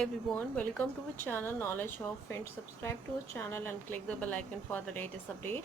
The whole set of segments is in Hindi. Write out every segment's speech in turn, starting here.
Hello everyone, welcome to our channel Knowledge of Friends. Subscribe to our channel and click the bell icon for the latest update.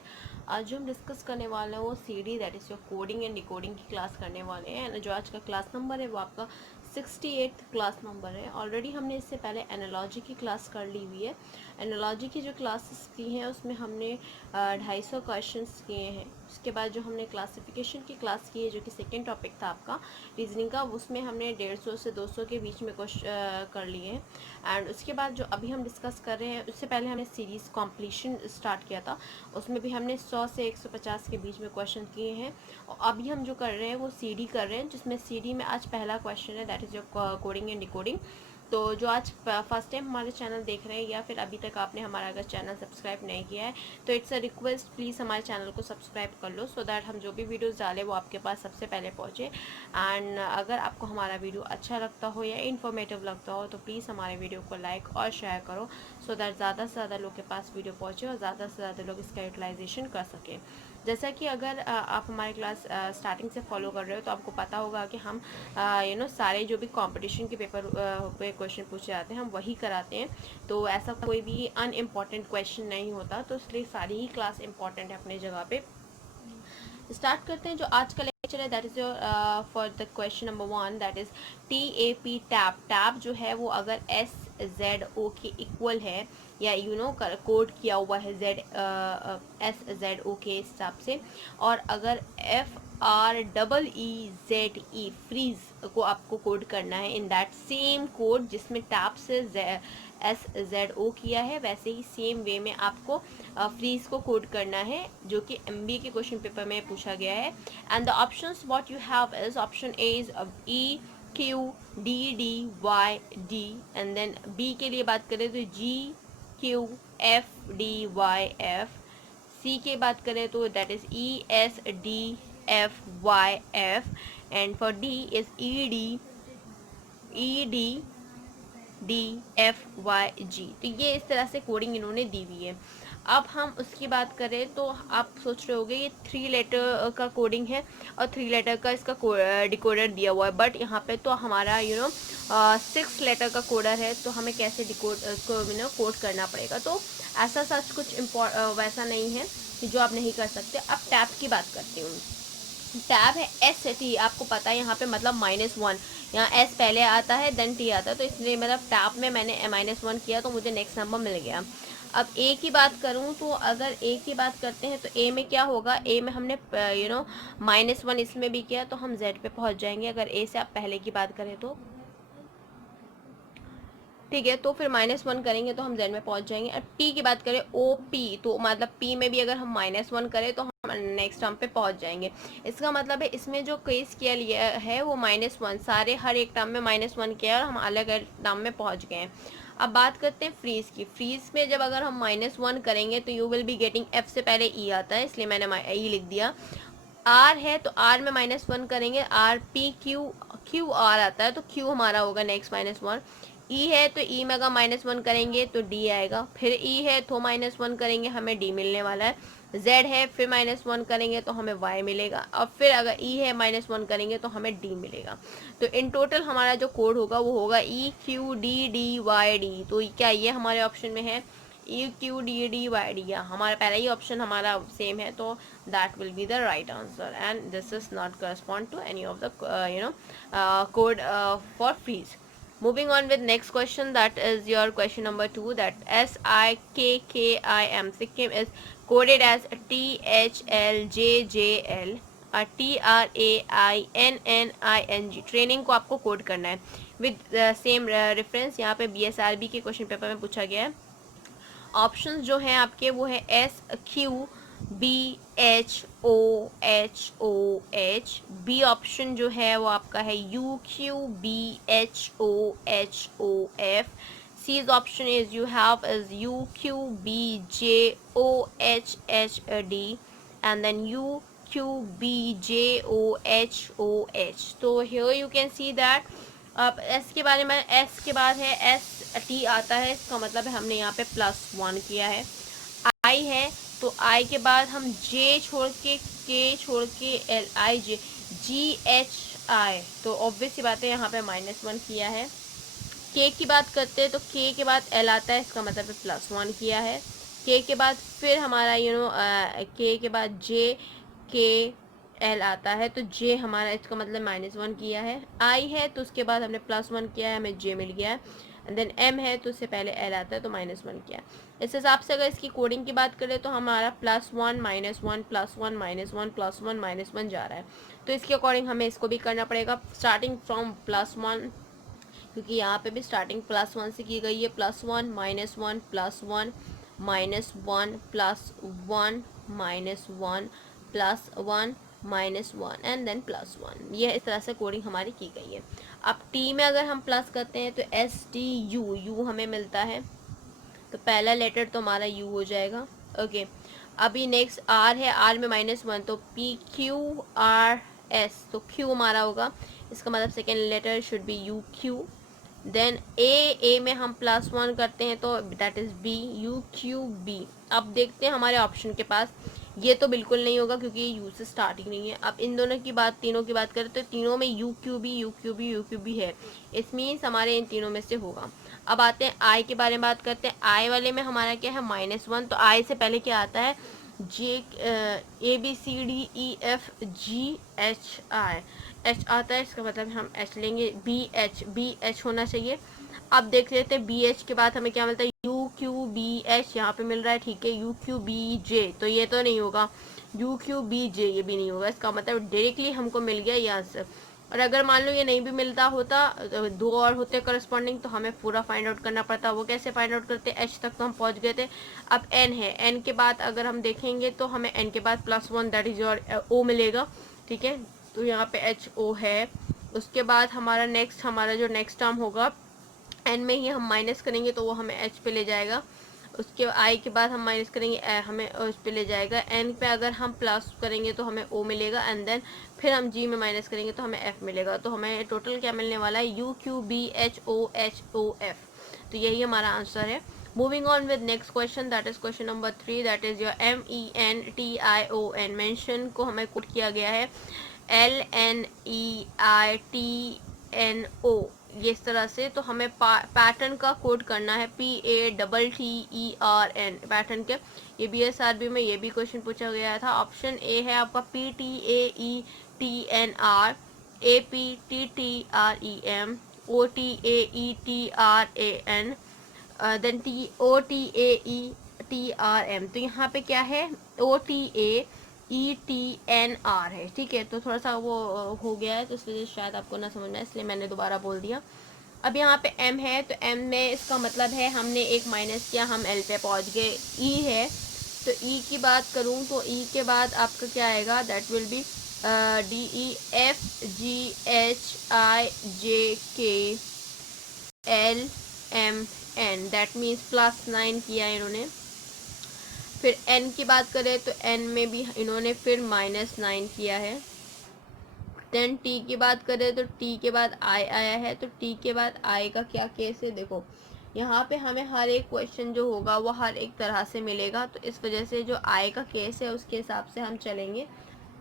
आज जो हम डिस्कस करने वाले हैं वो CD that is your coding and decoding की क्लास करने वाले हैं एंड जो आज का क्लास नंबर है वो आपका 68th क्लास नंबर है। ऑलरेडी हमने इससे पहले एनालॉजी की क्लास कर ली हुई है। एनालॉजी की जो क्लासेस की हैं उसमें हमने 250 क्वेश्चंस किए हैं। उसके बाद जो हमने क्लासिफिकेशन की क्लास की है जो कि सेकेंड टॉपिक था आपका रीजनिंग का, उसमें हमने 150 से 200 के बीच में क्वेश्चन कर लिए हैं। एंड उसके बाद जो अभी हम डिस्कस कर रहे हैं उससे पहले हमने सीरीज़ कॉम्प्लीशन स्टार्ट किया था, उसमें भी हमने 100 से 150 के बीच में क्वेश्चन किए हैं। और अभी हम जो कर रहे हैं वो CD कर रहे हैं, जिसमें CD में आज पहला क्वेश्चन है that is your coding and decoding. तो जो आज फर्स्ट टाइम हमारे चैनल देख रहे हैं या फिर अभी तक आपने हमारा अगर चैनल सब्सक्राइब नहीं किया है तो इट्स अ रिक्वेस्ट, प्लीज़ हमारे चैनल को सब्सक्राइब कर लो सो दैट हम जो भी वीडियोस डालें वो आपके पास सबसे पहले पहुँचे। एंड अगर आपको हमारा वीडियो अच्छा लगता हो या इन्फॉर्मेटिव लगता हो तो प्लीज़ हमारे वीडियो को लाइक और शेयर करो सो दैट ज़्यादा से ज़्यादा लोग के पास वीडियो पहुँचे और ज़्यादा से ज़्यादा लोग इसका यूटिलाइजेशन कर सकें। जैसा कि अगर आप हमारे क्लास स्टार्टिंग से फॉलो कर रहे हो तो आपको पता होगा कि हम सारे जो भी कंपटीशन के पेपर पे क्वेश्चन पूछे जाते हैं हम वही कराते हैं। तो ऐसा कोई भी अनइम्पॉर्टेंट क्वेश्चन नहीं होता, तो इसलिए सारी ही क्लास इंपॉर्टेंट है अपनी जगह पे। स्टार्ट करते हैं। जो आज का लेक्चर है that is your for the question number 1 that is TAP tap. Tap जो है वो अगर SZO के इक्वल है या कोड किया हुआ है SZO के हिसाब से, और अगर FREEZE फ्रीज को आपको कोड करना है इन दैट सेम कोड जिसमें टैप से SZO किया है, वैसे ही सेम वे में आपको फ्रीज को कोड करना है जो कि MBA के क्वेश्चन पेपर में पूछा गया है। And the options what you have is option A is EQDDYD and then B के लिए बात करें तो GQFDYF, C के बात करें तो that is ESDFYF and for D is EDDFYG। तो ये इस तरह से कोडिंग इन्होंने दी हुई है। अब हम उसकी बात करें तो आप सोच रहे होंगे ये 3 लेटर का कोडिंग है और 3 लेटर का इसका डिकोडर दिया हुआ है, बट यहाँ पे तो हमारा 6 लेटर का कोडर है, तो हमें कैसे कोड करना पड़ेगा। तो ऐसा सच कुछ वैसा नहीं है जो आप नहीं कर सकते। अब टैप की बात करती हूँ। टैब है ST, आपको पता है यहाँ पे मतलब -1, यहाँ S पहले आता है देन T आता है, तो इसलिए मतलब टैब में मैंने -1 किया तो मुझे नेक्स्ट नंबर मिल गया। अब A की बात करूँ तो अगर A की बात करते हैं तो A में क्या होगा, A में हमने -1 इसमें भी किया तो हम Z पे पहुँच जाएंगे अगर A से आप पहले की बात करें तो, ठीक है। तो फिर -1 करेंगे तो हम Z में पहुंच जाएंगे। और P की बात करें OP, तो मतलब P में भी अगर हम -1 करें तो हम नेक्स्ट टर्म पे पहुंच जाएंगे। इसका मतलब है इसमें जो केस किया लिया है वो -1, सारे हर एक टर्म में -1 किया और हम अलग अलग टर्म में पहुंच गए हैं। अब बात करते हैं फ्रीज की। फ्रीज में जब अगर हम -1 करेंगे तो you will be getting, F से पहले E आता है इसलिए मैंने E लिख दिया। R है तो R में -1 करेंगे, QR आता है तो Q हमारा होगा नेक्स्ट -1। E है तो E में अगर -1 करेंगे तो D आएगा, फिर E है तो -1 करेंगे हमें D मिलने वाला है। Z है फिर -1 करेंगे तो हमें Y मिलेगा, और फिर अगर E है -1 करेंगे तो हमें D मिलेगा। तो इन टोटल हमारा जो कोड होगा वो होगा EQDDYD। तो क्या ये हमारे ऑप्शन में है EQDDYD? हमारा पहला ही ऑप्शन हमारा सेम है, तो that will be the right answer and this is not correspond to any of the code for freeze. Moving on with next question, that is your question number 2, that SIKKIM Sikkim is coded as THLJJL, TRAINNING। Training को आपको कोड करना है विद सेम रेफरेंस। यहाँ पे BSRB के क्वेश्चन पेपर में पूछा गया है। ऑप्शंस जो हैं आपके वो है SQBHOHOH। बी ऑप्शन जो है वो आपका है UQBHOHOF। C's option is you have is UQBJOHHD and then UQBJOHOH. So here you can see that अब S के बारे में, S के बाद है ST आता है, इसका मतलब है हमने यहाँ पे +1 किया है। I है तो I के बाद हम J छोड़ के K छोड़ के LIJ GHI, तो ऑब्वियस सी बात है यहाँ पे -1 किया है। के की बात करते हैं तो के के बाद एल आता है, इसका मतलब +1 किया है। के के बाद फिर हमारा के के बाद जे के एल आता है, तो जे हमारा इसका मतलब -1 किया है। आई है तो उसके बाद हमने +1 किया है, हमें जे मिल गया है। एंड देन एम है तो उससे पहले एल आता है, तो -1 किया है। इस हिसाब से अगर इसकी कोडिंग की बात करें तो हमारा +1 -1 +1 -1 +1 -1 जा रहा है। तो इसके अकॉर्डिंग हमें इसको भी करना पड़ेगा, स्टार्टिंग फ्रॉम +1, क्योंकि यहाँ पे भी स्टार्टिंग +1 से की गई है। +1 -1 +1 -1 +1 -1 +1 -1 एंड देन +1। ये इस तरह से कोडिंग हमारी की गई है। अब टी में अगर हम प्लस करते हैं तो STU, यू हमें मिलता है, तो पहला लेटर तो हमारा यू हो जाएगा। ओके, अभी नेक्स्ट आर है, आर में -1 तो PQRS, तो क्यू हमारा होगा, इसका मतलब second letter should be UQ। Then A में हम +1 करते हैं तो दैट इज B, UQB। अब देखते हैं हमारे ऑप्शन के पास, ये तो बिल्कुल नहीं होगा क्योंकि ये यू से स्टार्ट ही नहीं है। अब इन दोनों की बात, तीनों की बात करें तो तीनों में UQB है, इस मीन्स हमारे इन तीनों में से होगा। अब आते हैं आई के बारे में बात करते हैं। आई वाले में हमारा क्या है -1, तो आई से पहले क्या आता है, जे ABCDEFGHI, एच आता है, इसका मतलब हम एच लेंगे, BH होना चाहिए। अब देख लेते हैं BH के बाद हमें क्या मिलता है, UQBH यहाँ पे मिल रहा है, ठीक है। UQBJ तो ये तो नहीं होगा, UQBJ ये भी नहीं होगा, इसका मतलब डायरेक्टली हमको मिल गया ये आंसर। और अगर मान लो ये नहीं भी मिलता होता, तो दो और होते करस्पॉन्डिंग, तो हमें पूरा फाइंड आउट करना पड़ता। वो कैसे फाइंड आउट करते, एच तक तो हम पहुंच गए थे। अब एन है, एन के बाद अगर हम देखेंगे तो हमें एन के बाद +1 दैट इज योर ओ मिलेगा, ठीक है। तो यहाँ पे HO है। उसके बाद हमारा जो नेक्स्ट टर्म होगा, एन में ही हम माइनस करेंगे तो वो हमें एच पे ले जाएगा। उसके आई के बाद हम माइनस करेंगे, हमें एच पे ले जाएगा। एन पे अगर हम प्लस करेंगे तो हमें ओ मिलेगा, एंड देन फिर हम जी में माइनस करेंगे तो हमें एफ मिलेगा। तो हमें टोटल क्या मिलने वाला है, UQBHOHOF। तो यही हमारा आंसर है। Moving on with next question, that is question number 3, that is your MENTION। Mention को हमें कोड किया गया है LNEITNO, ये इस तरह से। तो हमें पैटर्न का कोड करना है PATTERN, पैटर्न के। ये BSRB में ये भी क्वेश्चन पूछा गया था। ऑप्शन ए है आपका PTAETNR, APTTREM, OTAETRAN, then OTAETRM। तो यहाँ पे क्या है, OTAETNR है, ठीक है। तो थोड़ा सा वो हो गया है, तो इस वजह से शायद आपको ना समझ में, इसलिए मैंने दोबारा बोल दिया। अब यहाँ पे M है, तो M में इसका मतलब है हमने एक माइनस किया, हम L पे पहुँच गए। E है, तो E की बात करूँ तो E के बाद आपका क्या आएगा, that will B DEFGHIJKLMN, that means +9 किया इन्होंने। फिर N की बात करें तो N में भी इन्होंने फिर -9 किया है। देन T की बात करें तो T के बाद I आया है, तो T के बाद I का क्या केस है, देखो यहाँ पे हमें हर एक क्वेश्चन जो होगा वो हर एक तरह से मिलेगा, तो इस वजह से जो I का केस है उसके हिसाब से हम चलेंगे।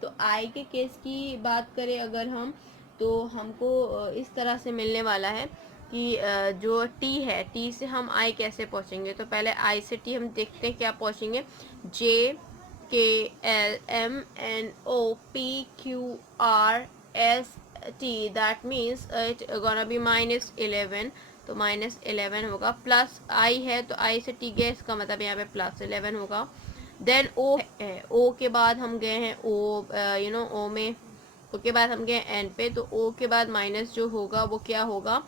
तो I के केस की बात करें अगर हम, तो हमको इस तरह से मिलने वाला है कि जो T है, T से हम I कैसे पहुँचेंगे। तो पहले I से T हम देखते हैं क्या पहुँचेंगे, JKLMNOPQRST, that means it gonna be -11, तो -11 होगा। प्लस I है तो I से T गए, इसका मतलब यहाँ पे +11 होगा। देन O है, O के बाद हम गए हैं O, O में, O के बाद हम गए N पे, तो O के बाद माइनस जो होगा वो क्या होगा,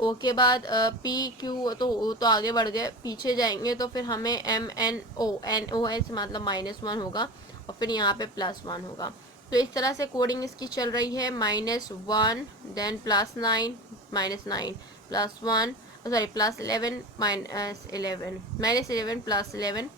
O के बाद PQ, तो आगे बढ़ गए, पीछे जाएंगे तो फिर हमें MNO है, मतलब -1 होगा, और फिर यहाँ पे +1 होगा। तो इस तरह से कोडिंग इसकी चल रही है, -1 then +9 -9 +1, sorry +11 -11 +11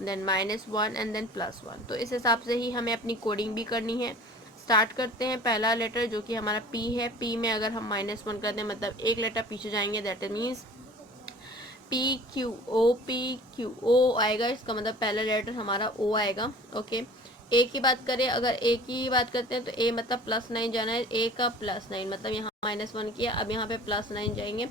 then -1 and then +1। तो इस हिसाब से ही हमें अपनी कोडिंग भी करनी है। स्टार्ट करते हैं, पहला लेटर जो कि हमारा P है, P में अगर हम -1 कर दें मतलब एक लेटर पीछे जाएंगे, दैट मीन्स PQO आएगा, इसका मतलब पहला लेटर हमारा O आएगा। ओके, A की बात करें, अगर A की बात करते हैं तो A मतलब +9 जाना है, A का +9 मतलब यहाँ -1 किया, अब यहाँ पे +9 जाएंगे,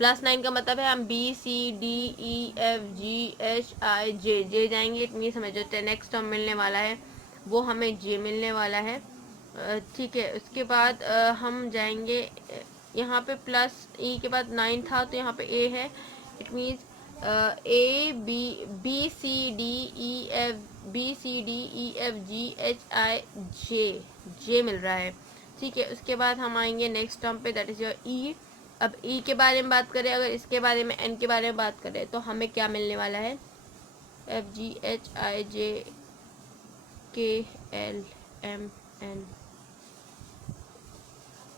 +9 का मतलब है हम BCDEFGHI J जाएंगे, इट मीन्स हमें जो नेक्स्ट टर्म मिलने वाला है वो हमें J मिलने वाला है। ठीक है, उसके बाद हम जाएंगे यहाँ पे +E के बाद 9 था तो यहाँ पे A है, it means A B C D E F G H I J मिल रहा है। ठीक है, उसके बाद हम आएंगे नेक्स्ट टर्म पे, दैट इज योर E। अब E के बारे में बात करें, अगर इसके बारे में N के बारे में बात करें तो हमें क्या मिलने वाला है, FGHIJKLMN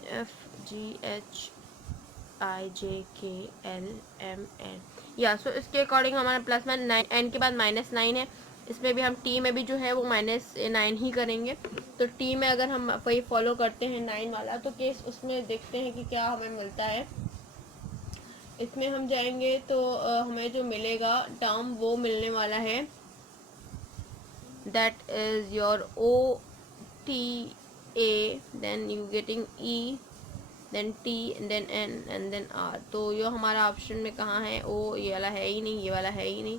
FGHIJKLMN या सो इसके अकॉर्डिंग हमारा +9 N के बाद -9 है, इसमें भी हम टी में भी जो है वो -9 ही करेंगे। तो टी में अगर हम वही फॉलो करते हैं 9 वाला तो केस उसमें देखते हैं कि क्या हमें मिलता है। इसमें हम जाएंगे तो हमें जो मिलेगा टर्म वो मिलने वाला है, that is your OTA, then you getting E, then T, then N and then R। तो ये हमारा ऑप्शन में कहाँ है, ओ ये वाला है ही नहीं, ये वाला है ही नहीं,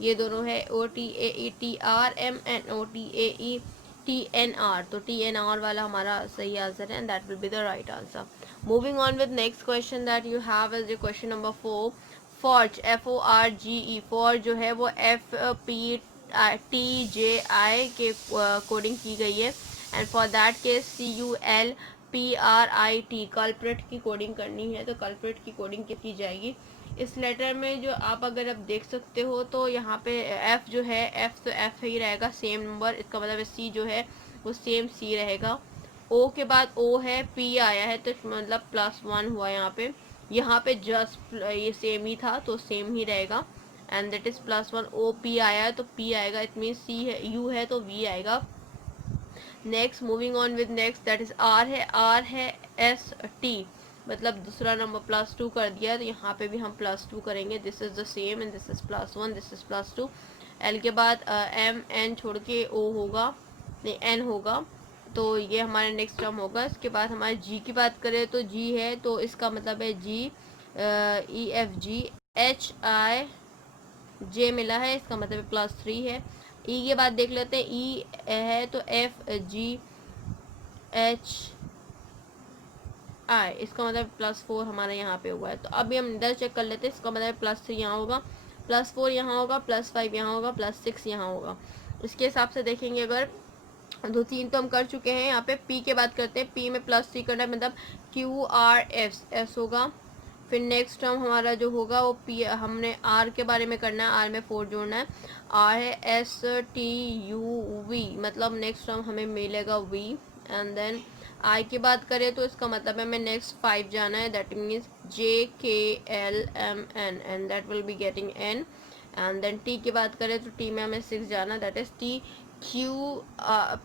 ये दोनों है OTAETRMN OTAETNR। तो TNR वाला हमारा सही आंसर है, and that will be the right answer. Moving on with next question that you have is the question number 4। Forge FORGE, for जो है वो FPTJI के कोडिंग की गई है, and for that case CULPRIT culprit की कोडिंग करनी है। तो कल्प्रिट की कोडिंग की जाएगी इस लेटर में। जो आप अगर आप देख सकते हो तो यहाँ पे F जो है, F तो F ही रहेगा सेम नंबर, इसका मतलब C जो है वो सेम C रहेगा। O के बाद O है, P आया है तो मतलब +1 हुआ यहाँ पे जस्ट ये सेम ही था तो सेम ही रहेगा, एंड दैट इज +1। OP आया है तो P आएगा, इट मीन C है, U है तो V आएगा। Next moving on with next, that is R है ST, मतलब दूसरा नंबर +2 कर दिया तो यहाँ पे भी हम +2 करेंगे। This is the same and this is +1, this is +2। L के बाद M N छोड़ के O होगा, नहीं N होगा, तो ये हमारा नेक्स्ट टर्म होगा। इसके बाद हमारे G की बात करें तो G है तो इसका मतलब है GEFGHIJ मिला है, इसका मतलब +3 है। E के बाद देख लेते हैं, E है तो FGHI, इसका मतलब +4 हमारा यहाँ पे हुआ है। तो अभी हम इधर चेक कर लेते हैं, इसका मतलब +3 यहाँ होगा, +4 यहाँ होगा, +5 यहाँ होगा, +6 यहाँ होगा। इसके हिसाब से देखेंगे, अगर 2-3 तो हम कर चुके हैं। यहाँ पे P के बात करते हैं, P में +3 करना है मतलब QRS होगा। फिर नेक्स्ट टर्म हमारा जो होगा वो P, हमने R के बारे में करना है, R में 4 जोड़ना है, R है STUV, मतलब नेक्स्ट टर्म हमें मिलेगा V। एंड देन I की बात करें तो इसका मतलब है हमें नेक्स्ट 5 जाना है, that means JKLMN and that will be getting N। And then T की बात करें तो T में हमें 6 जाना, that is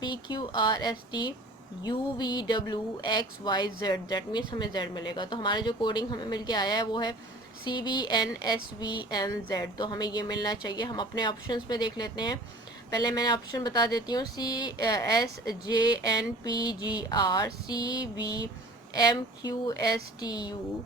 PQRST UVWXYZ, that means हमें Z मिलेगा। तो हमारा जो कोडिंग हमें मिल के आया है वो है CVNSVNZ, तो हमें ये मिलना चाहिए। हम अपने ऑप्शंस में देख लेते हैं, पहले मैं ऑप्शन बता देती हूँ, CSJNPGR CVMQSTU,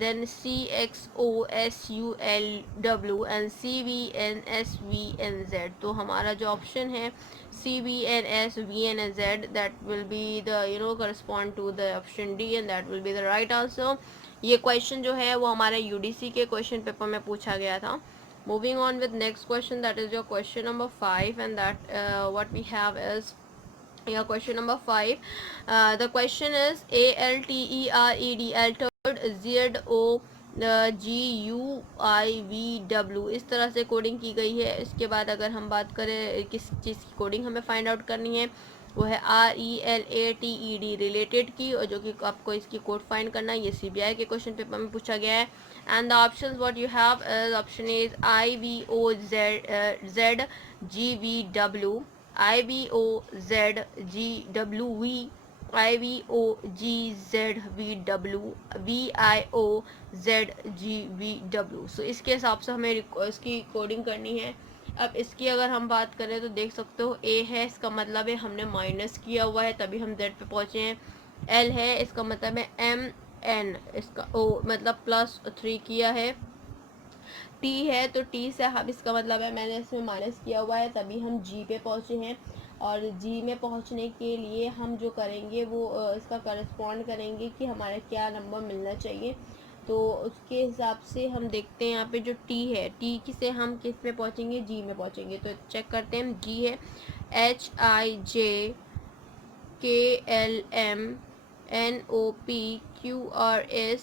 then CXOSULW and CVNSVNZ। तो हमारा जो ऑप्शन है CVNSVNZ, that will be the correspond to the option D and that will be the right answer। ये क्वेश्चन जो है वो हमारे UDC के क्वेश्चन पेपर में पूछा गया था। Moving on with next question, that is your question number 5, and that what we have is your question number 5. The question is ALTERED, altered ZOGUIVW, इस तरह से कोडिंग की गई है। इसके बाद अगर हम बात करें किस चीज़ की कोडिंग हमें फाइंड आउट करनी है, वो है RELATED, रिलेटेड की, और जो कि आपको इसकी कोड फाइंड करना है। ये CBI के क्वेश्चन पेपर में पूछा गया है। And the options what you have, option is IVOZGVW, IVOZGWV, IVOGZVW, VIOZGVW। सो इसके हिसाब से हमें इसकी कोडिंग करनी है। अब इसकी अगर हम बात करें तो देख सकते हो, A है, इसका मतलब है हमने माइनस किया हुआ है तभी हम Z पे पहुँचे हैं। L है, इसका मतलब है एन, इसका ओ मतलब +3 किया है। टी है तो टी से हम, इसका मतलब है मैंने इसमें माइनस किया हुआ है, तभी हम जी पे पहुँचे हैं। और जी में पहुँचने के लिए हम जो करेंगे वो इसका करस्पॉन्ड करेंगे कि हमारा क्या नंबर मिलना चाहिए। तो उसके हिसाब से हम देखते हैं यहाँ पे जो टी है, टी की से हम किस में पहुँचेंगे, जी में पहुँचेंगे। तो चेक करते हैं, जी है HIJKLMNOPQRS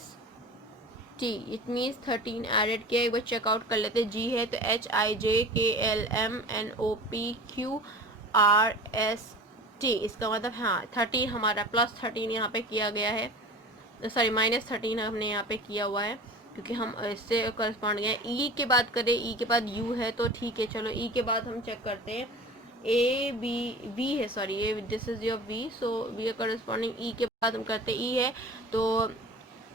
T, it means 13 added किया। एक बार चेकआउट कर लेते हैं। जी है तो HIJKLMNOPQRST, इसका मतलब हाँ 13 हमारा +13 यहाँ पे किया गया है, सॉरी -13 हमने यहाँ पे किया हुआ है क्योंकि हम इससे करस्पॉन्ड गए। ई के बाद करें, ई के बाद यू है तो ठीक है, चलो ई के बाद हम चेक करते हैं। ए बी वी है, सॉरी ये this is your V, so we are corresponding. E के बाद हम करते हैं, ई है तो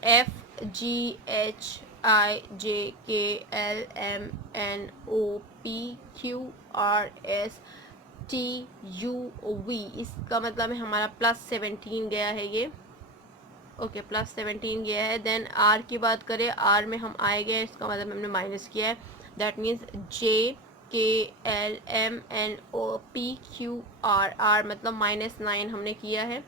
FGHIJKLMNOPQRSTUV, इसका मतलब है हमारा +17 गया है ये। ओके +17 गया है। देन आर की बात करें, आर में हम आए गए, इसका मतलब हमने माइनस किया है। दैट मीन्स JKLMNOPQR, आर मतलब -9 हमने किया है।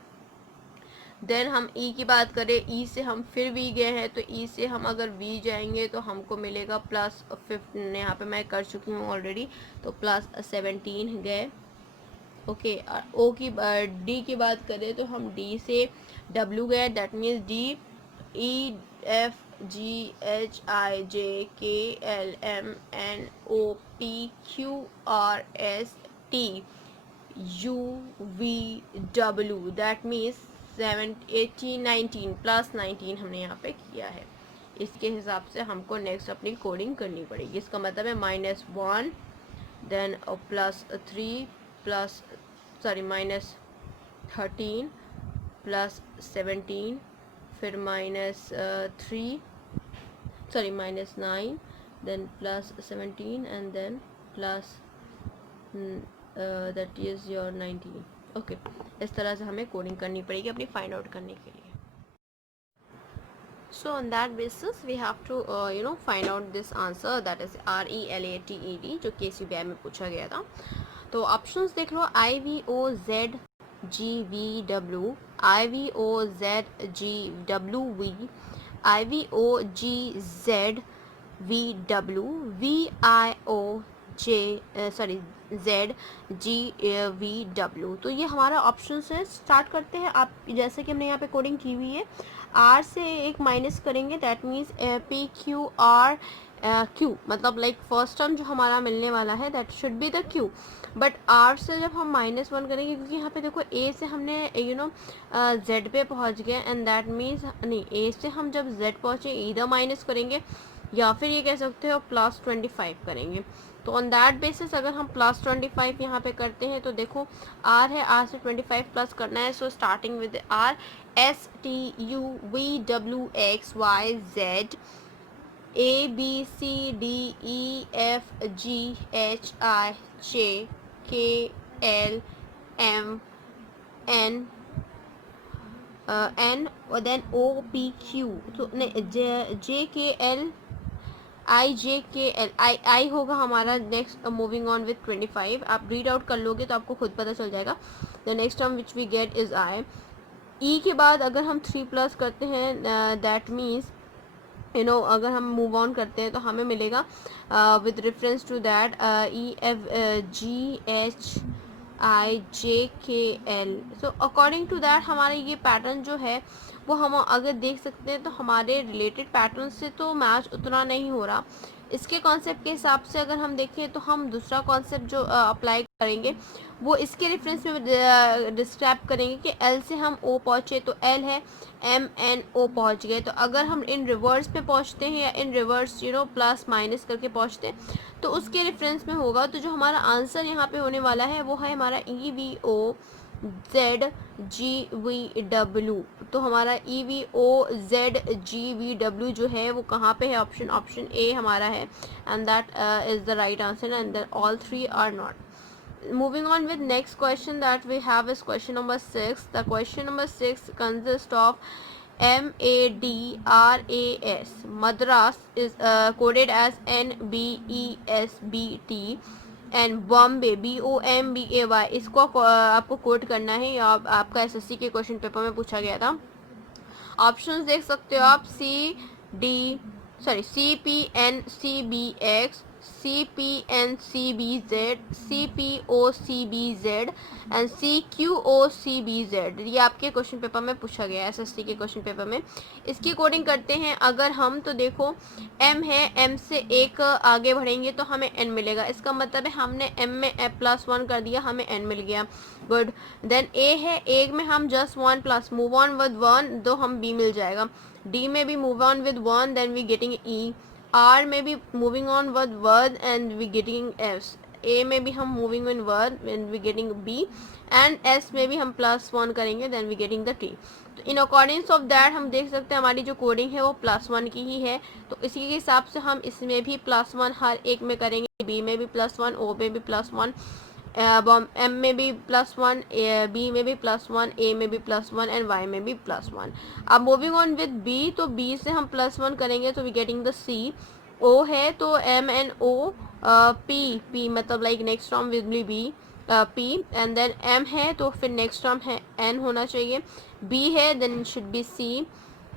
देन हम ई की बात करें, ई से हम फिर वी गए हैं, तो ई से हम अगर वी जाएंगे तो हमको मिलेगा +15, यहाँ पे मैं कर चुकी हूँ ऑलरेडी, तो +17 गए। ओके ओ की डी की बात करें तो हम डी से डब्ल्यू गए, that means DFGHIJKLMNOPQRSTUVW, that means 19 +19 हमने यहाँ पे किया है। इसके हिसाब से हमको नेक्स्ट अपनी कोडिंग करनी पड़ेगी। इसका मतलब है -1 देन +3 -13 +17 फिर -3 सॉरी -9 then +17 and then plus that is your 19। Okay इस तरह से हमें कोडिंग करनी पड़ेगी अपनी फाइंड आउट करने के लिए। So on that basis we have to find out this answer, that is RELATED, जो KCBI में पूछा गया था। तो ऑप्शंस देख लो, IVOZGVW, IVOZGWV, IVOGZVW, ZGVW। तो ये हमारा ऑप्शन से स्टार्ट करते हैं। आप जैसे कि हमने यहाँ पे कोडिंग की हुई है, आर से एक माइनस करेंगे, दैट मीन्स PQR क्यू, मतलब लाइक फर्स्ट टर्म जो हमारा मिलने वाला है that should be the Q, but R से जब हम -1 करेंगे, क्योंकि यहाँ पे देखो ए से हमने जेड पे पहुँच गए, एंड दैट मीन्स नहीं, ए से हम जब जेड पहुँचे इधर माइनस करेंगे या फिर ये कह सकते हो +25 करेंगे। तो ऑन दैट बेसिस अगर हम +25 यहाँ पे करते हैं तो देखो आर है, आर से 25 प्लस करना है, so starting with R STUVWXYZ ABCDEFGHIJKLMN N और देन OPQ, तो JKLIJKL होगा हमारा नेक्स्ट। मूविंग ऑन विथ 25, आप रीड आउट कर लोगे तो आपको खुद पता चल जाएगा। The next term which we get is I. E के बाद अगर हम 3 प्लस करते हैं, दैट मीन्स अगर हम मूव ऑन करते हैं तो हमें मिलेगा with reference to that EFGHIJKL। So according to that हमारा ये पैटर्न जो है वो हम अगर देख सकते हैं तो हमारे रिलेटेड पैटर्न से तो मैच उतना नहीं हो रहा। इसके कॉन्सेप्ट के हिसाब से अगर हम देखें तो हम दूसरा कॉन्सेप्ट जो अप्लाई करेंगे वो इसके रेफरेंस में डिस्क्राइब करेंगे कि एल से हम ओ पहुँचे तो एल है, MNO पहुँच गए। तो अगर हम इन रिवर्स पे पहुँचते हैं या इन रिवर्स प्लस माइनस करके पहुँचते हैं तो उसके रेफरेंस में होगा। तो जो हमारा आंसर यहाँ पे होने वाला है वो है हमारा EVOZGVW। तो हमारा EVOZGVW जो है वो कहाँ पे है, ऑप्शन ए हमारा है, and that is the right answer, and all 3 are not. Moving on with next question that we have is question number 6. The question number 6 consists of MADRAS, Madras is coded as NBESBT, and Bombay BOMBAY, इसको आपको कोड करना है, या आपका SSC के क्वेश्चन पेपर में पूछा गया था। ऑप्शंस देख सकते हो आप, CPNCBX, CPNCBZ, CPOCBZ and CQOCBZ। ये आपके क्वेश्चन पेपर में पूछा गया है, SSC के क्वेश्चन पेपर में। इसकी कोडिंग करते हैं अगर हम, तो देखो M है, M से एक आगे बढ़ेंगे तो हमें N मिलेगा, इसका मतलब है हमने M में F+1 कर दिया, हमें N मिल गया, गुड। देन A है, A में हम just 1 plus move on with 1 तो हम B मिल जाएगा, D में भी move on with 1 then we getting E, R में भी moving on with 1 and we getting S, A में भी हम moving in 1 and we getting B, and S में भी हम +1 करेंगे then we getting the T। तो इन अकॉर्डिंग्स ऑफ दैट हम देख सकते हैं हमारी जो कोडिंग है वो +1 की ही है, तो इसी के हिसाब से हम इसमें भी +1 हर एक में करेंगे, B में भी +1, O में भी +1, M में भी +1, B में भी +1, A में भी +1 एंड Y में भी +1। अब मूविंग ऑन विद B, तो B से हम +1 करेंगे तो we getting the C। O है तो M एंड O, P मतलब like next term will be B, P and then M है तो फिर नेक्स्ट टर्म है N होना चाहिए, B है then should be C,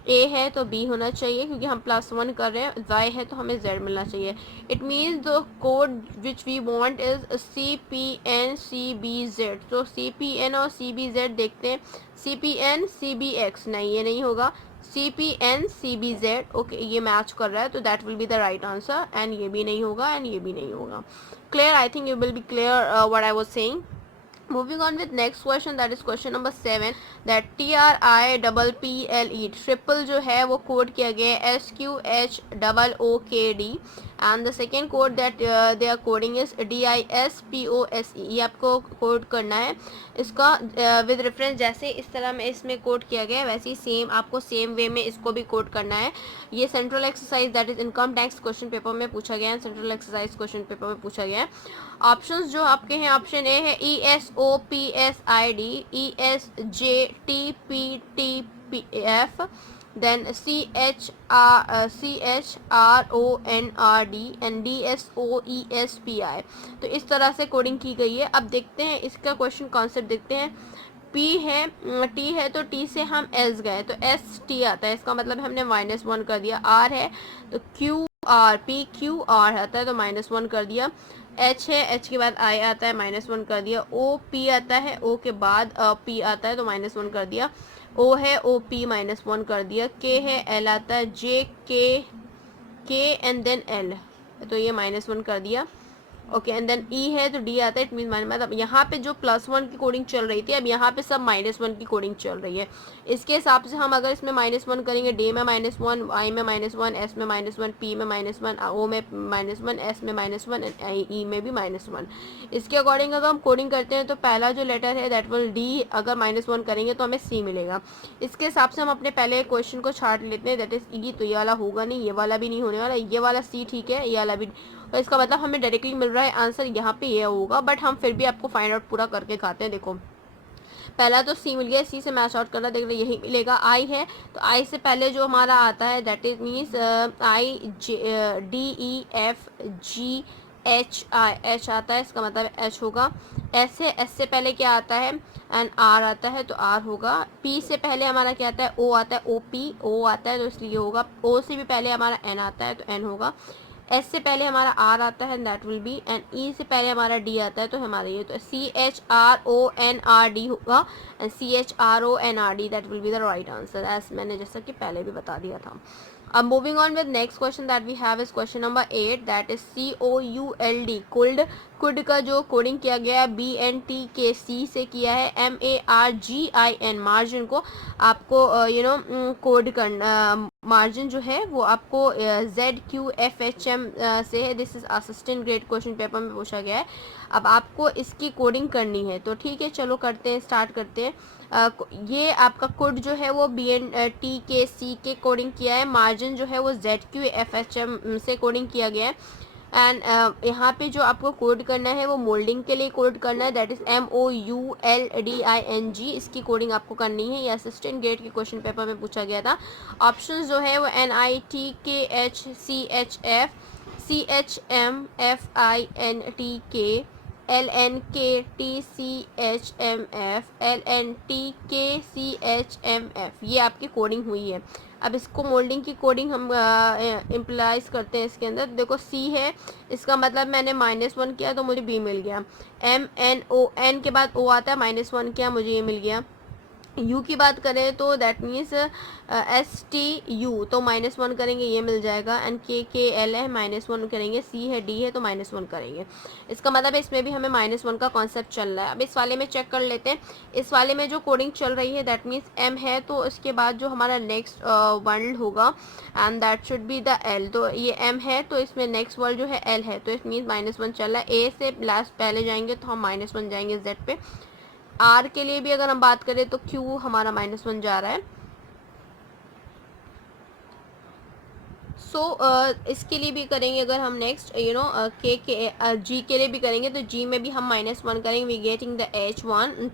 A है तो B होना चाहिए क्योंकि हम +1 कर रहे हैं, Y है तो हमें Z मिलना चाहिए। It means the code which we want is CPNCBZ। तो CPN और CBZ देखते हैं, CPNCBX नहीं, ये नहीं होगा, CPNCBZ, ओके ये मैच कर रहा है तो that will be the right answer, and ये भी नहीं होगा एंड ये भी नहीं होगा। Clear, I think you will be clear what I was saying. Moving on with next question, that is question number 7, that TRIPPLE, triple जो है वो कोड किया गया है SQHOOKD, and the second code that they are coding is DISPOSE। ये आपको कोड करना है इसका विद रेफरेंस, जैसे इस तरह में इसमें कोड किया गया है वैसे ही सेम आपको सेम वे में इसको भी कोड करना है। ये central exercise that is income tax question paper में पूछा गया है, सेंट्रल एक्सरसाइज क्वेश्चन पेपर में पूछा गया है। ऑप्शंस जो आपके हैं, ऑप्शन ए है ESOPSID, ESJTPTPF, then CHRONRD and DSOESPI। तो इस तरह से कोडिंग की गई है। अब देखते हैं इसका क्वेश्चन कॉन्सेप्ट देखते हैं। P है, T है तो T से हम S गए तो ST आता है, इसका मतलब हमने -1 कर दिया। R है तो PQR आता है तो -1 कर दिया। H है, H के बाद I आता है, -1 कर दिया। OP आता है, O के बाद P आता है तो -1 कर दिया। O है, OP -1 कर दिया। K है, L आता है, K एंड देन L तो ये -1 कर दिया, ओके। एंड देन E है तो D आता है, इट मीन मतलब यहाँ पे जो +1 की कोडिंग चल रही थी अब यहाँ पे सब -1 की कोडिंग चल रही है। इसके हिसाब से हम अगर इसमें -1 करेंगे, D में -1, I में -1, S में -1, P में -1, O में -1, S में -1 एंड E में भी -1। इसके अकॉर्डिंग अगर हम कोडिंग करते हैं तो पहला जो लेटर है दैट विल D, अगर -1 करेंगे तो हमें C मिलेगा। इसके हिसाब से हम अपने पहले क्वेश्चन को छाट लेते हैं, दैट इज E, तो ये वाला होगा नहीं, ये वाला भी नहीं होने वाला, ये वाला C ठीक है, ये वाला भी, तो इसका मतलब हमें डायरेक्टली मिल रहा है आंसर यहाँ पे ये होगा, बट हम फिर भी आपको फाइंड आउट पूरा करके खाते हैं। देखो पहला तो C मिल गया, C से मैच आउट करना, देख रहे यही मिलेगा। I है तो I से पहले जो हमारा आता है that is means IDEFGHI, H आता है, इसका मतलब H होगा। S है, S से पहले क्या आता है, एंड R आता है तो R होगा। P से पहले हमारा क्या आता है, O आता है, O आता है तो इसलिए होगा। O से भी पहले हमारा N आता है तो N होगा। S से पहले हमारा R आता है that will B, and E से पहले हमारा D आता है तो हमारा ये तो CHRONRD होगा, and CHRONRD that will be the right answer, as मैंने जैसा कि पहले भी बता दिया था। अब moving on with next question that we have is question number 8, that is COULD, could का जो कोडिंग किया गया है BNTKC से किया है, MARGIN, मार्जिन को आपको कोड करना, मार्जिन जो है वो आपको ZQFHM से है। This is assistant grade question paper में पूछा गया है। अब आपको इसकी कोडिंग करनी है तो ठीक है, चलो करते हैं, स्टार्ट करते हैं। ये आपका कोड जो है वो BNTKC के कोडिंग किया है, मार्जिन जो है वो ZQFHM से कोडिंग किया गया है। एंड यहाँ पे जो आपको कोड करना है वो मोल्डिंग के लिए कोड करना है, दैट इज MOULDING, इसकी कोडिंग आपको करनी है। ये असिस्टेंट ग्रेड के क्वेश्चन पेपर में पूछा गया था। ऑप्शन जो है वो NITKHCHF, CHMFINTK, LNKTCHMF, LNTKCHMF, ये आपकी कोडिंग हुई है। अब इसको मोल्डिंग की कोडिंग हम इम्प्लाइज करते हैं इसके अंदर। देखो C है, इसका मतलब मैंने -1 किया तो मुझे B मिल गया। MNO, N के बाद O आता है, -1 किया मुझे ये मिल गया। यू की बात करें तो दैट मीन्स STU, तो -1 करेंगे ये मिल जाएगा। एंड KKL है, -1 करेंगे। C है, D है, तो -1 करेंगे। इसका मतलब इसमें भी हमें -1 का कॉन्सेप्ट चल रहा है। अब इस वाले में चेक कर लेते हैं। इस वाले में जो कोडिंग चल रही है दैट मीन्स M है, तो इसके बाद जो हमारा नेक्स्ट वर्ड होगा and that should be the L, तो ये M है तो इसमें नेक्स्ट वर्ड जो है L है, तो इट मीन्स -1 चल रहा है। A से लास्ट पहले जाएंगे तो हम -1 जाएंगे Z पे। R के लिए भी अगर हम बात करें तो Q हमारा -1 जा रहा है। इसके लिए भी करेंगे अगर हम नेक्स्ट G के लिए भी करेंगे तो G में भी हम -1 करेंगे, we getting the H1।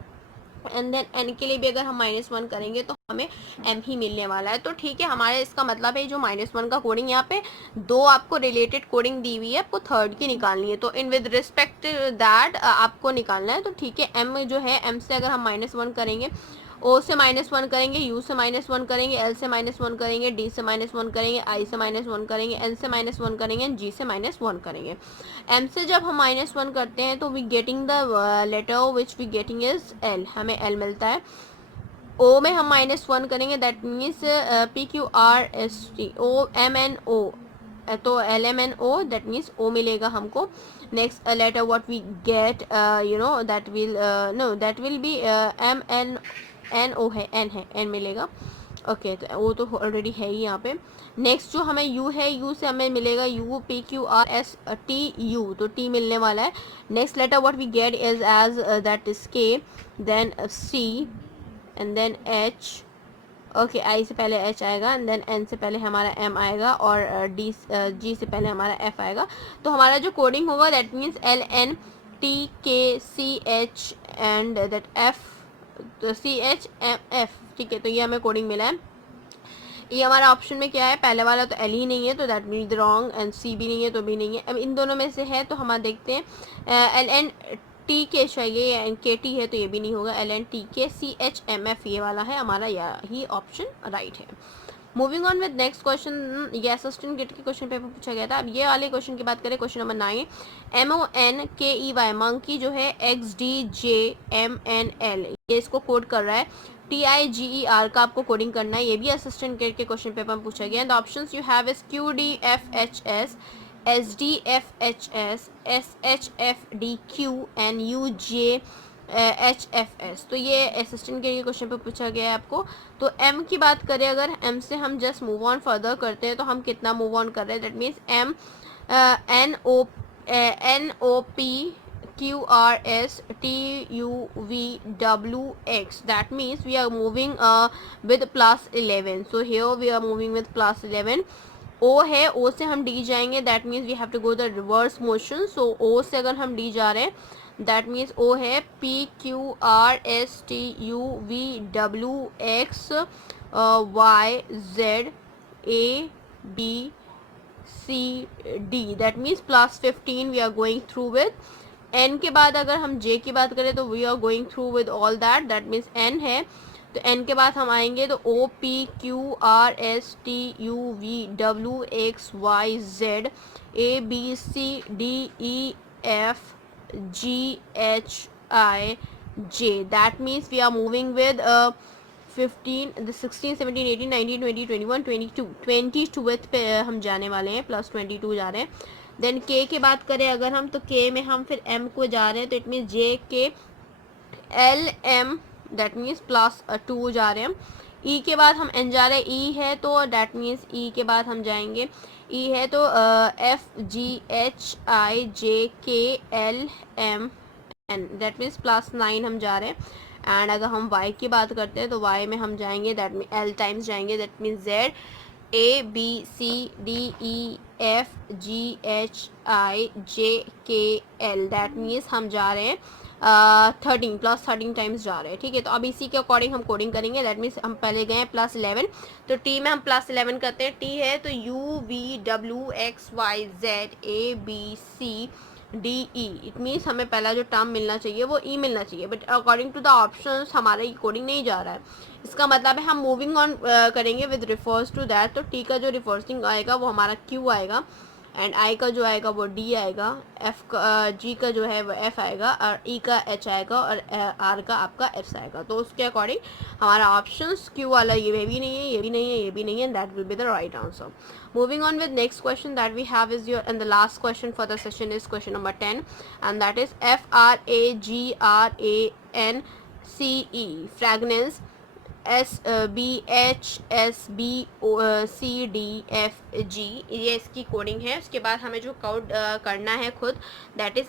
And then N के लिए भी अगर हम -1 करेंगे तो हमें M ही मिलने वाला है। तो ठीक है, हमारे इसका मतलब है जो -1 का कोडिंग यहाँ पे दो आपको रिलेटेड कोडिंग दी हुई है, आपको थर्ड की निकालनी है। तो इन विद रिस्पेक्ट दैट आपको निकालना है। तो ठीक है, M जो है, M से अगर हम -1 करेंगे, O से -1 करेंगे, U से -1 करेंगे, L से -1 करेंगे, D से -1 करेंगे, I से -1 करेंगे, N से -1 करेंगे, G से -1 करेंगे। M से जब हम -1 करते हैं तो we getting the letter which we getting is L, हमें L मिलता है। O में हम -1 करेंगे, दैट मीन्स PQRST, OMNO, तो LMNO, दैट मीन्स O मिलेगा हमको। Next letter what we get that will no that will be MNO है, N मिलेगा। ओके, तो वो तो ऑलरेडी है ही यहाँ पे। नेक्स्ट जो हमें U है, U से हमें मिलेगा UPQRSTU, तो T मिलने वाला है। Next letter what we get is as that is K, then C and then H। Okay, I से पहले H आएगा एंड देन N से पहले हमारा M आएगा और G से पहले हमारा F आएगा। तो हमारा जो कोडिंग होगा that means LNTKCH and that F, CHMF। ठीक है, तो ये हमें कोडिंग मिला है। ये हमारा ऑप्शन में क्या है, पहले वाला तो L ही नहीं है तो that means wrong, and C भी नहीं है तो भी नहीं है। अब इन दोनों में से है तो हम देखते हैं। LNTK चाहिए या NKT है तो ये भी नहीं होगा। LNTKCHMF ये वाला है हमारा, यही ऑप्शन राइट है। Moving on with next question, ये असिस्टेंट ग्रेड के क्वेश्चन पेपर पूछा गया था। अब ये वाले क्वेश्चन की बात करें, क्वेश्चन नंबर 9, MONKEY, मंकी जो है XDJMNL, ये इसको कोड कर रहा है। TIGER का आपको कोडिंग करना है, ये भी असिस्टेंट ग्रेड के क्वेश्चन पेपर में पूछा गया है। The options you have is QDFHS, SDFHS, SHFDQ and UJHFS। तो ये असिस्टेंट के क्वेश्चन पे पूछा गया है आपको। तो M की बात करें, अगर M से हम जस्ट मूव ऑन फर्दर करते हैं तो हम कितना मूव ऑन कर रहे हैं, that means M NOPQRSTUVWX, that means we are moving with +11, so here we are moving with +11. O है, O से हम D जाएंगे, that means we have to go the reverse motion, so O से अगर हम D जा रहे हैं that means O है PQRSTUVWX YZABCD, that means +15 we are going through with. N के बाद अगर हम J की बात करें तो we are going through with all that means N है, तो N के बाद हम आएंगे तो OPQRSTUVWXYZABCDEFGHIJ, that means we are moving with 15, 16, 17, 18, 19, 20, 21, 22, 22th पे हम जाने वाले हैं, +22 जा रहे हैं। देन K की बात करें अगर हम, तो K में हम फिर M को जा रहे हैं, तो it means JKLM, that means +2 जा रहे हैं हम। E के बाद हम N जा रहे हैं, E है तो दैट मीन्स E के बाद हम जाएंगे, E है तो FGHIJKLM N, दैट मीन्स +9 हम जा रहे हैं। एंड अगर हम Y की बात करते हैं तो Y में हम जाएंगे, दैट मीन L टाइम्स जाएंगे, that means ZABCDEFGHIJ FGHIJKL, that means हम जा रहे हैं 13 प्लस 13 टाइम्स जा रहे हैं, ठीक है। तो अब इसी के अकॉर्डिंग हम कोडिंग करेंगे। दैट मीन्स हम पहले गए प्लस 11, तो टी में हम प्लस 11 करते हैं। टी है तो UVWXYZABCDE, इट मीन्स हमें पहला जो टर्म मिलना चाहिए वो ई मिलना चाहिए, but according to the options हमारा ये कोडिंग नहीं जा रहा है। इसका मतलब है हम मूविंग ऑन करेंगे विद रिफर्स टू दैट। तो टी का जो रिफर्सिंग आएगा वो हमारा क्यू आएगा, एंड आई का जो आएगा वो डी आएगा, एफ का जी का जो है वो एफ आएगा, और ई का एच आएगा, और आर का आपका एफ आएगा। तो उसके अकॉर्डिंग हमारा ऑप्शंस क्यू वाला ये भी नहीं है, ये भी नहीं है, ये भी नहीं है, and that will be the right answer. Moving on with next question that we have is your, and the last question for the session is question number 10, and that is FRAGRANCE, fragrance, SBHSBCDFG, ये इसकी कोडिंग है। उसके बाद हमें जो कोड करना है खुद, दैट इज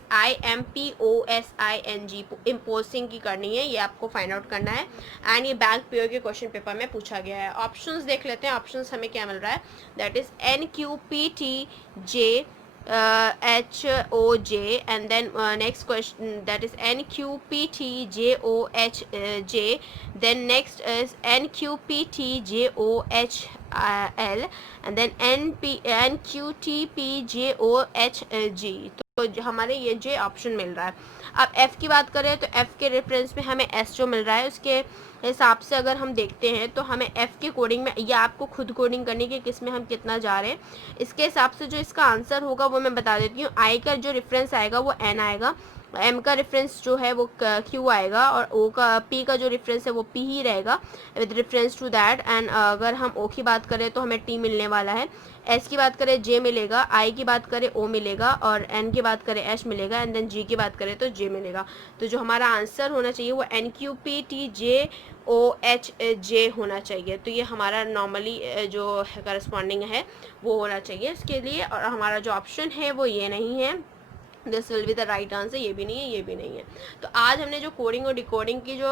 IMPOSING, इम्पोजिंग की करनी है, ये आपको फाइंड आउट करना है, एंड ये बैंक पीओ के क्वेश्चन पेपर में पूछा गया है। ऑप्शंस देख लेते हैं, ऑप्शंस हमें क्या मिल रहा है, that is NQPTJ HOJ, and then next question, that is NQPTJOHJ, then next is NQPTJOHL, and then NQTPJOHG। तो हमारे ये जे ऑप्शन मिल रहा है। अब एफ़ की बात करें तो एफ़ के रेफरेंस में हमें एस जो मिल रहा है, उसके हिसाब से अगर हम देखते हैं तो हमें एफ़ के कोडिंग में, या आपको खुद कोडिंग करनी है कि किस में हम कितना जा रहे हैं, इसके हिसाब से जो इसका आंसर होगा वो मैं बता देती हूँ। आई का जो रेफरेंस आएगा वो एन आएगा, एम का रेफरेंस जो है वो क्यू आएगा, और ओ का पी का जो रेफरेंस है वो पी ही रहेगा with reference to that. And अगर हम ओ की बात करें तो हमें टी मिलने वाला है, एस की बात करें जे मिलेगा, आई की बात करें ओ मिलेगा, और एन की बात करें एच मिलेगा, एंड देन जी की बात करें तो जे मिलेगा। तो जो हमारा आंसर होना चाहिए वो NQPTJOHJ होना चाहिए। तो ये हमारा नॉर्मली जो करस्पॉन्डिंग है वो होना चाहिए इसके लिए, और हमारा जो ऑप्शन है वो ये नहीं है, this will be the right answer, ये भी नहीं है, ये भी नहीं है। तो आज हमने जो कोडिंग और डिकोडिंग की जो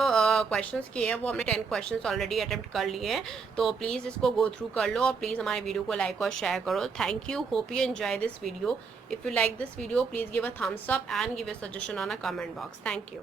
क्वेश्चंस किए हैं वो हमने 10 क्वेश्चंस ऑलरेडी अटेम्प्ट कर लिए हैं। तो प्लीज़ इसको गो थ्रू कर लो, और प्लीज़ हमारे वीडियो को लाइक और शेयर करो। Thank you, hope you enjoy this video. If you like this video, please give a thumbs up and give a suggestion on a comment box. Thank you.